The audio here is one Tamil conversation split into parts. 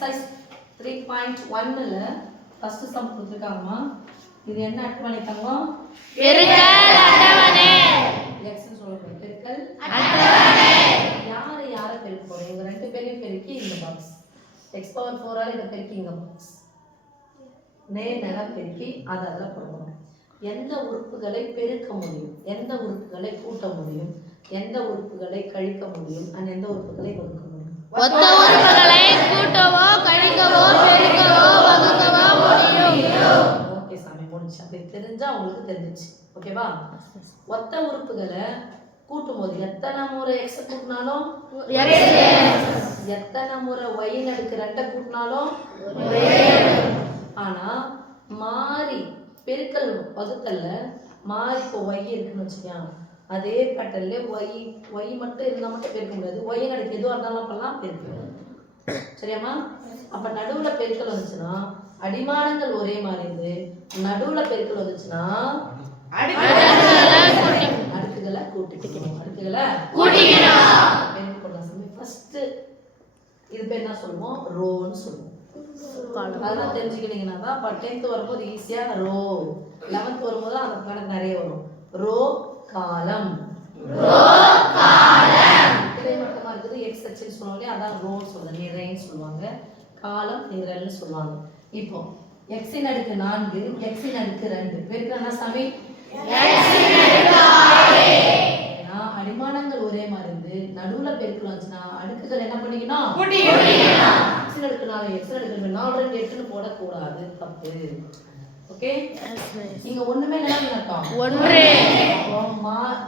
எக்ஸசைஸ் 3.1ல ஃபர்ஸ்ட் சம் கொடுத்துருக்காங்கம்மா. இது என்ன அட்டவணை தங்கம்? பெருக்கல் அட்டவணை. x ன்னு சொல்றோம். பெருக்கல் அட்டவணை. யாரை பெருக்க போறோம்? இவங்க ரெண்டு பேரையும் பெருக்கி இந்த பாக்ஸ். x⁴ ஆல இத பெருக்கி இந்த பாக்ஸ். நேரா பெருக்கி அதல போடுறோம். எந்த உறுப்புகளை பெருக்க முடியும்? எந்த உறுப்புகளை கூட்ட முடியும்? எந்த உறுப்புகளை கழிக்க முடியும்? எந்த உறுப்புகளை வகுக்க முடியும்? ஒத்த உறுப்புகளை கூட்டவோ கழிக்கவோ பெருக்கவோ வகுக்கவோ முடியும். ஓகே சாமி, முடிஞ்சு. அப்படி தெரிஞ்சா உங்களுக்கு தெரிஞ்சிச்சு. ஓகேவா? ஒத்த உறுப்புகளை கூட்டும்போது எத்தனை முறை x கூட்டினாலும் எத்தனை முறை y ன் அடுக்கு 2 கூட்டினாலும் ஆனா மாறி பெருக்கல் வகுத்தல்ல மாறி இப்போ y இருக்குன்னு வச்சுக்கோங்க. அதே பேட்டர்ன்ல y மட்டும் இருந்தா மட்டும் பெருக்க முடியாது. y ன் அடுக்கு எதுவா இருந்தாலும் பண்ணலாம், பெருக்கலாம். சரியாம்மா? அப்ப நடுவுல பெருக்கல் வந்துச்சுன்னா அடிமானங்கள் ஒரே மாதிரி இருந்து நடுவுல பெருக்கல் வந்துச்சுன்னா அடுக்குகளை கூட்டிக்கணும். பெருக்க போடலாம். ஃபர்ஸ்ட் இது பேர் என்ன சொல்லுவோம்? ரோன்னு சொல்லுவோம். அதெல்லாம் தெரிஞ்சுக்கிட்டீங்கன்னா தான் இப்போ 10th வரும்போது ஈஸியா ரோ, 11th வரும்போது அந்த கணக்கு நிறைய வரும். ரோ காலம், கிடைமட்டமா இருக்குது எக்ஸ் அச்சுன்னு சொல்லுவாங்க, அதான் ரோன்னு சொல்லுவாங்க. நிறைன்னு சொல்லுவாங்க, காலம் நிரல்னு சொல்லுவாங்க. இப்போ x ன் அடுக்கு 4, x ன் அடுக்கு 2 பெருக்கனா சாமி அடிமானங்கள் ஒரே மாதிரி இருந்து நடுவுல பெருக்கல் வந்துச்சுன்னா அடுக்குகள் என்ன பண்ணிக்கணும்? x ன் அடுக்கு 4 x ன் அடுக்கு 4 2 8ன்னு போடக்கூடாது, தப்பு. ஓகே, இங்க ஒண்ணுமே இல்லைன்னா நடக்கும். ஒன்று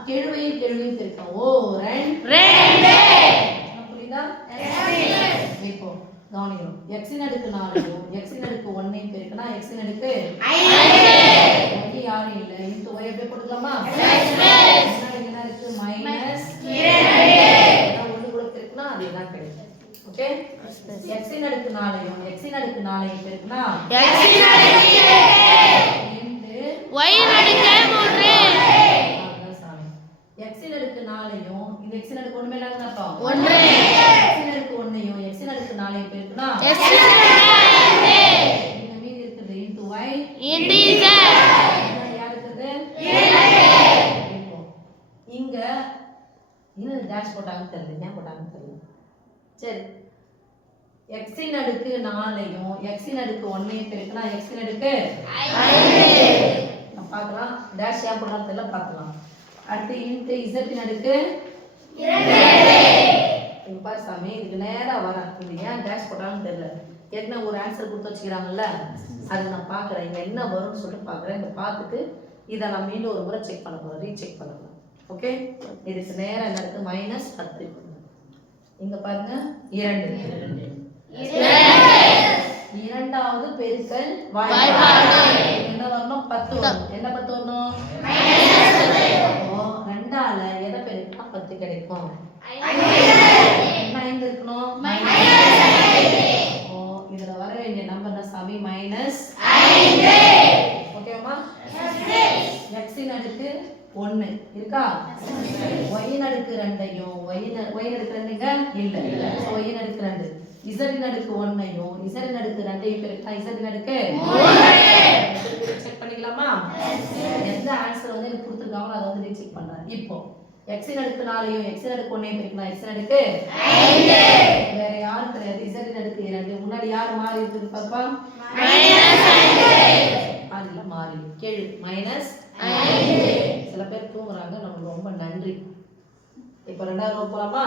கெழுவையும் பெருக்கம். ஓ 2 புரியுதா? இப்போ கவனிக்கணும். x ன் அடுக்கு 4யும் x ன் அடுக்கு 1யும் பெருக்கினா x ன் அடுக்கு 5 யாரும் இல்லை. இந்த y அப்படியே போட்டுக்கலாமா? என்ன இருக்கு? -2 ஒன்று கூட பெருக்கினா அதேதான் கிடைக்கும். ஓகே, x ன் அடுக்கு 4யும் x ன் அடுக்கு 4யும் பெருக்கினா y ன் அடுக்கு 3. x ன் அடுக்கு 4யும் இந்த x ன் அடுக்கு ஒண்ணுமே இல்லாம அர்த்தம் 1. x ன் அடுக்கு 1யும் x ன் அடுக்கு 4யும் பெருக்கினா x ன் அடுக்கு 5. இந்த மீதி இருக்குது into y into z. யார் இருக்குது? 2. இப்போ இங்க இன்னும் டேஷ் போட்டாங்கன்னு தெரியல, ஏன் போட்டாங்கன்னு தெரியல. சரி, x ன் அடுக்கு 4யும் x ன் அடுக்கு 1யும் பெருக்கினா x ன் அடுக்கு 5. நான் பார்க்கலாம், டேஷ் ஏன் போட்டாங்கன்னு தெரியல, பார்க்கலாம். அடுத்து into z ன் அடுக்கு 2. இங்க பாரு சாமி, இதுக்கு நேரா வரேன். இது ஏன் டேஷ் போட்டாங்கன்னு தெரியல. ஏற்கனவே ஒரு ஆன்சர் கொடுத்து வச்சுக்கிறாங்கல்ல, அது நான் பார்க்குறேன் இங்க என்ன வரும்னு சொல்லிட்டு பார்க்குறேன். இதை பார்த்துட்டு இதை நான் மீண்டும் ஒரு முறை செக் பண்ண போகிறேன், ரீசெக் பண்ண போகிறேன். ஓகே, இதுக்கு நேரம் என்ன இருக்கு? -10. இங்க பாருங்க 2. இரண்டாவது பெருக்கல் வாய்ப்பாடு என்ன வரணும்? 10 வரணும். என்ன 10 வரணும்? -10. 2ஆல எதை பெருக்கினா 10 கிடைக்கும்? 5 இருக்கணும். இதுல வர வேண்டிய நம்பர் என்ன சாமி? -5. ஓகேவா? x ன் அடுக்கு 1 இருக்கா? y ன் அடுக்கு 2யும் y ன் அடுக்கு 2 இங்க இல்ல, சோ y ன் அடுக்கு 2 z ன் அடுக்கு 1யும் z ன் அடுக்கு 2யும் பெருக்கினா z ன் அடுக்கு 3. செக் பண்ணிக்கலாமா? எந்த ஆன்சர் வந்து எனக்கு கொடுத்திருக்காங்களோ அதை வந்து ரீசெக் பண்றேன். இப்போ x ன் அடுக்கு 4யும் x ன் அடுக்கு 1யும் பெருக்கினா x ன் அடுக்கு 5. வேற யாரும் கிடையாது, z ன் அடுக்கு 2. முன்னாடி யார் மாறி இருக்குது பாப்பா? அதுல மாறி கேளு -5. சில பேர் தூங்குறாங்க, நமக்கு ரொம்ப நன்றி. இப்போ 2வது ரோ போலாமா?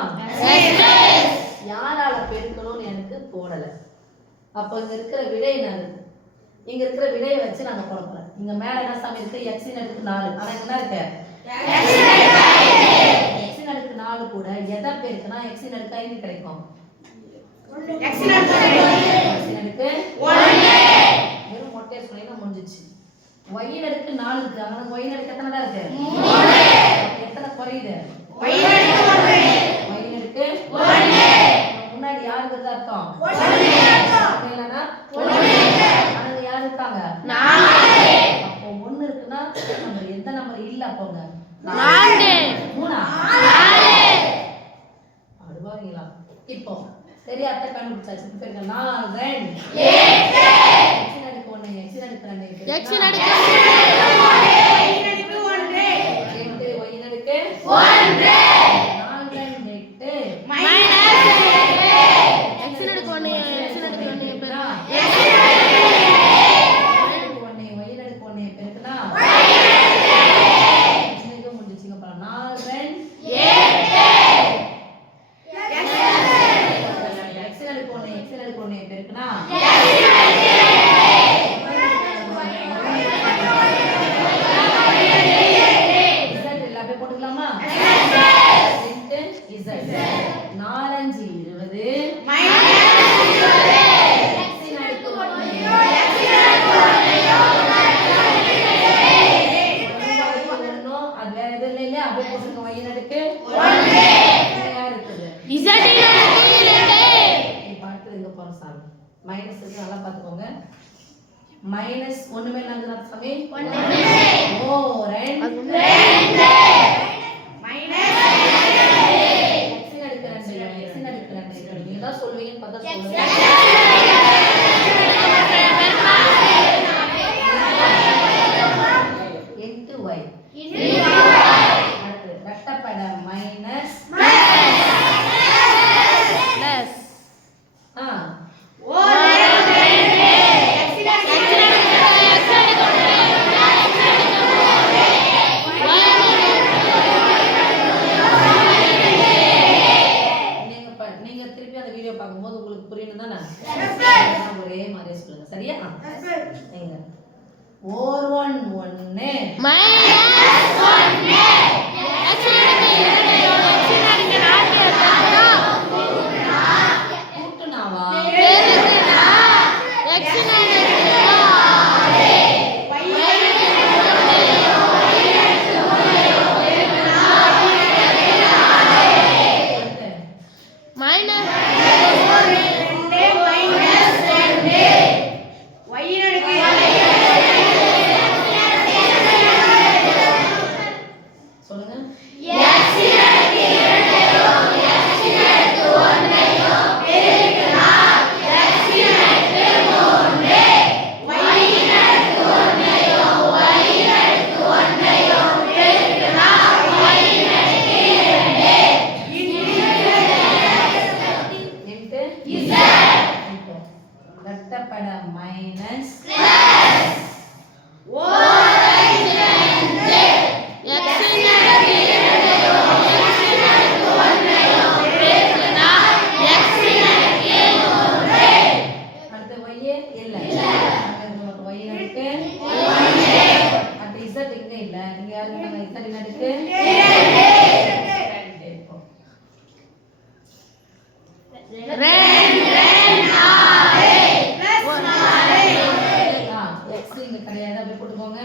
யாரால பெருக்கணும்னு எனக்கு போடல. அப்ப இங்க இருக்கிற விடை என்னது? இங்க இருக்கிற விடையை வச்சு நாங்க போட போறோம். இங்க மேல என்ன சாமி இருக்கு? x ன் அடுக்கு 4. ஆனா இங்க என்ன இருக்கு? x ன் அடுக்கு 4 கூட எதை பெருக்கினா x ன் அடுக்கு 5 கிடைக்கும்? x ன் அடுக்கு 1. வெறும் மொட்டையை சொன்னீங்கன்னா முடிஞ்சிச்சு. y ன் அடுக்கு 4 இருக்கு, ஆனா y ன் அடுக்கு எத்தனை தான் இருக்கு? 3. எத்தனை குறையுது? y ன் அடுக்கு 1. முன்னாடி யார் வருது அர்த்தம்? 1 இல்லனா 1. ஆனா யார் இருக்காங்க? 4. அப்போ 1 இருக்குனா நம்பர் எந்த நம்பர் இல்ல அப்போங்க? 4. 3. 4. அடுவாங்களா? இப்போ சரியா அர்த்தம் கண்டுபிடிச்சாச்சு. இப்போ 4 எக்ஸின் அடுக்கு 1 எக்ஸின் அடுக்கு 2 X இன் அடுக்கு 8 y இன் அடுக்கு 4 2 8 மைனஸ் 8 X இன் அடுக்கு 1 X இன் அடுக்கு 1 பெருக்கா மைனஸ் இருக்கு நல்லா பாத்துக்கோங்க மைனஸ் ஒண்ணுமே இல்லாம சாமி ஓ 2 மைனஸ் x இன் அடுக்கு 2 x இன் அடுக்கு 2 நீங்க தான் சொல்வீங்கன்னு பார்த்தா சொல்லுங்க into y அடுத்து ரெட்டப்பட மைனஸ் பிளஸ் நீங்க திருப்பி அந்த வீடியோ பார்க்கும்போது உங்களுக்கு புரியணும் தானே ஒரே மாதிரியே சொல்லுங்க சரியா நீங்க 4 1 1 மைனஸ் 1 X இன் அடுக்கு 2 கூட்டுனாவா பெருக்குனா X இன் அடுக்கு 6 மைனஸ் சொல்லுங்க ரெட்டப்பட மைனஸ் அடுத்து y இல்ல அடுத்து y அடுக்கு அடுத்து z இங்க இல்ல இங்க யாருக்கு z இன் அடுக்கு 2 x இங்க கிடையாது அப்படியே போட்டுக்கோங்க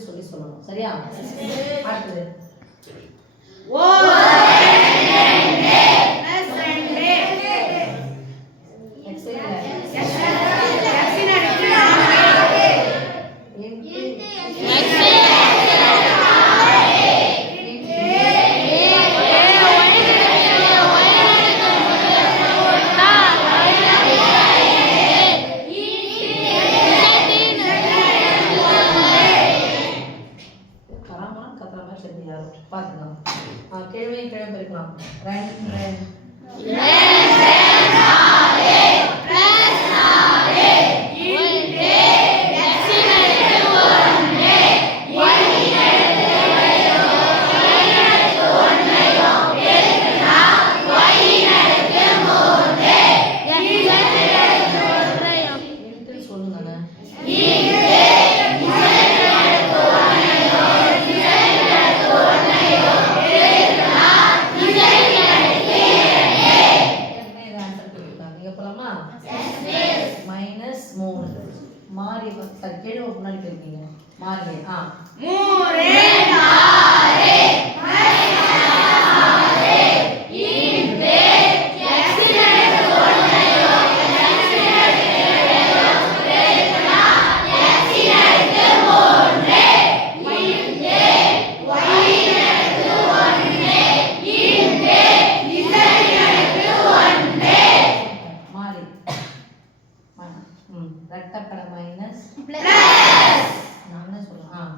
சொல்லி சொல்லணும் சரியா அடுத்து பார்த்துக்கலாம் கிழமையும் கிழமை இருக்கலாம் 2 2 மாறி சாரி கேள்வி முன்னாடி கேட்பீங்க மாறி ஆ மாறி ரெட்டப்பட மைனஸ் நான் என்ன சொல்றேன்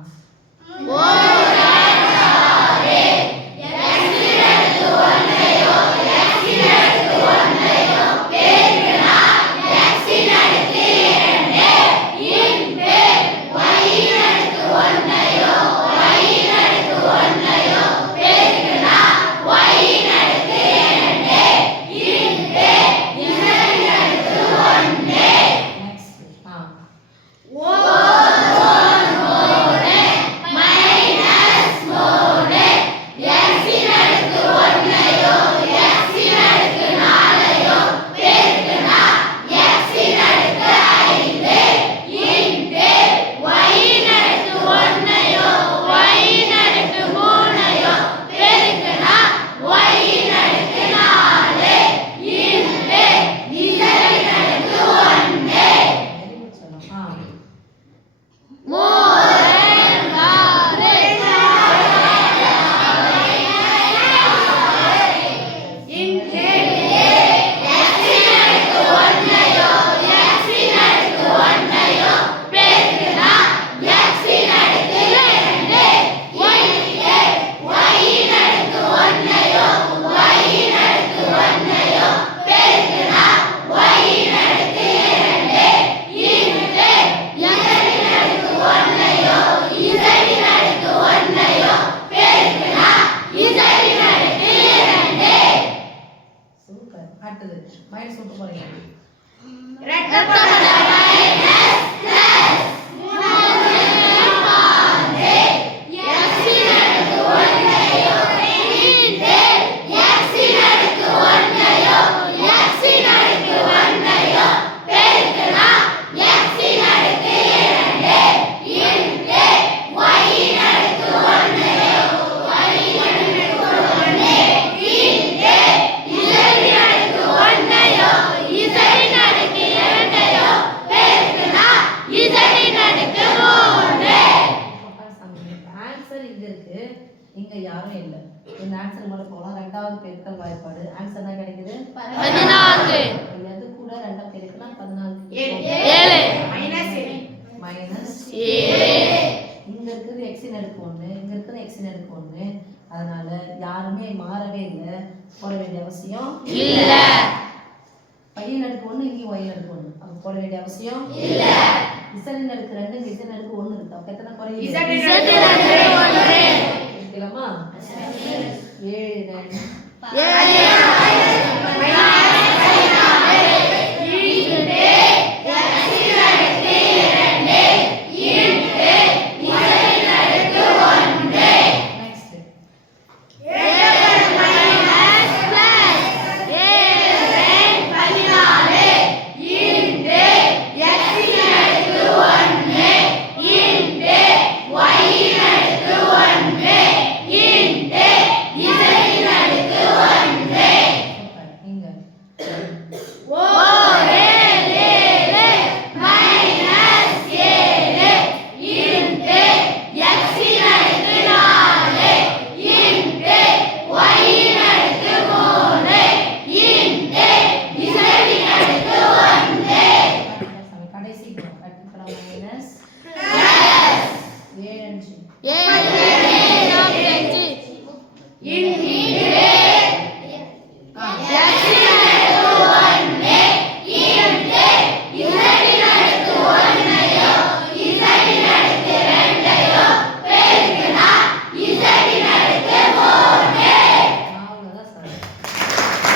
அடுத்தது மைனஸ் விட்டு போறீங்க இங்க யாரும் இல்ல இந்த ஆன்சர் மேல போலாம் இரண்டாவது பெருக்கல் வாய்ப்பாடு ஆன்சர் என்ன கிடைக்குது 14 எது கூட ரெண்டா பெருக்கினா 14 7 இங்க இருக்குது x இன் அடுக்கு 1 இங்க இருக்குது x இன் அடுக்கு 1 அதனால யாருமே மாறவே இல்ல போட வேண்டிய அவசியம் இல்ல y இன் அடுக்கு 1 இங்க y இன் அடுக்கு 1 அப்ப போட வேண்டிய அவசியம் இல்ல z இன் அடுக்கு 2 இங்க z இன் அடுக்கு 1 இருக்கு அப்ப எத்தனை குறையுது z இன் அடுக்கு 1 இருக்கலாமா 7 2 7